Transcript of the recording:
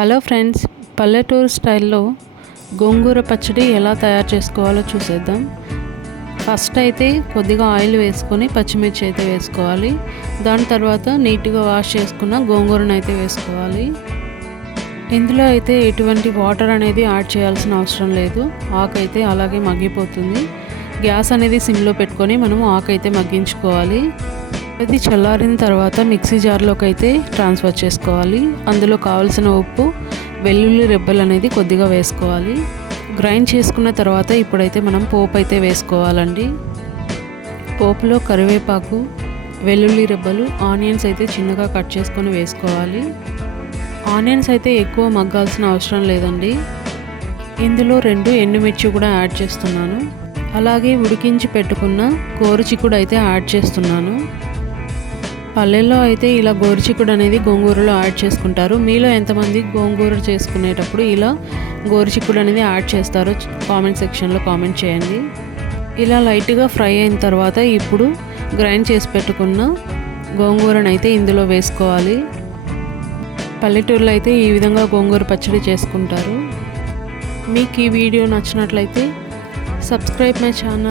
Hello friends, పల్లెటూరు స్టైల్లో గోంగూర పచ్చడి ఎలా తయారు చేసుకోవాలో చూసేద్దాం. ఫస్ట్ అయితే కొద్దిగా ఆయిల్ వేసుకొని పచ్చిమిర్చి అయితే వేసుకోవాలి. దాని తర్వాత నీట్గా వాష్ చేసుకున్న గోంగూరను అయితే వేసుకోవాలి. ఇందులో అయితే ఎటువంటి వాటర్ అనేది యాడ్ చేయాల్సిన అవసరం లేదు. ఆకు అయితే అలాగే మగ్గిపోతుంది. గ్యాస్ అనేది సిమ్లో పెట్టుకొని మనం ఆకు అయితే మగ్గించుకోవాలి. అది చల్లారిన తర్వాత మిక్సీ జార్లోకి అయితే ట్రాన్స్ఫర్ చేసుకోవాలి. అందులో కావాల్సిన ఉప్పు, వెల్లుల్లి రెబ్బలు అనేది కొద్దిగా వేసుకోవాలి. గ్రైండ్ చేసుకున్న తర్వాత ఇప్పుడైతే మనం పోపు అయితే వేసుకోవాలండి. పోపులో కరివేపాకు, వెల్లుల్లి రెబ్బలు, ఆనియన్స్ అయితే చిన్నగా కట్ చేసుకొని వేసుకోవాలి. ఆనియన్స్ అయితే ఎక్కువ మగ్గాల్సిన అవసరం లేదండి. ఇందులో 2 ఎండుమిర్చి కూడా యాడ్ చేస్తున్నాను. అలాగే ఉడికించి పెట్టుకున్న గోరుచిక్కుడు అయితే యాడ్ చేస్తున్నాను. పల్లెల్లో అయితే ఇలా గోరుచిక్కుడు అనేది గోంగూరలో యాడ్ చేసుకుంటారు. మీలో ఎంతమంది గోంగూర చేసుకునేటప్పుడు ఇలా గోరుచిక్కుడు అనేది యాడ్ చేస్తారో కామెంట్ సెక్షన్లో కామెంట్ చేయండి. ఇలా లైట్గా ఫ్రై అయిన తర్వాత ఇప్పుడు గ్రైండ్ చేసి పెట్టుకున్న గోంగూరను అయితే ఇందులో వేసుకోవాలి. పల్లెటూరులో అయితే ఈ విధంగా గోంగూర పచ్చడి చేసుకుంటారు. మీకు ఈ వీడియో నచ్చినట్లయితే సబ్స్క్రైబ్ మై ఛానల్.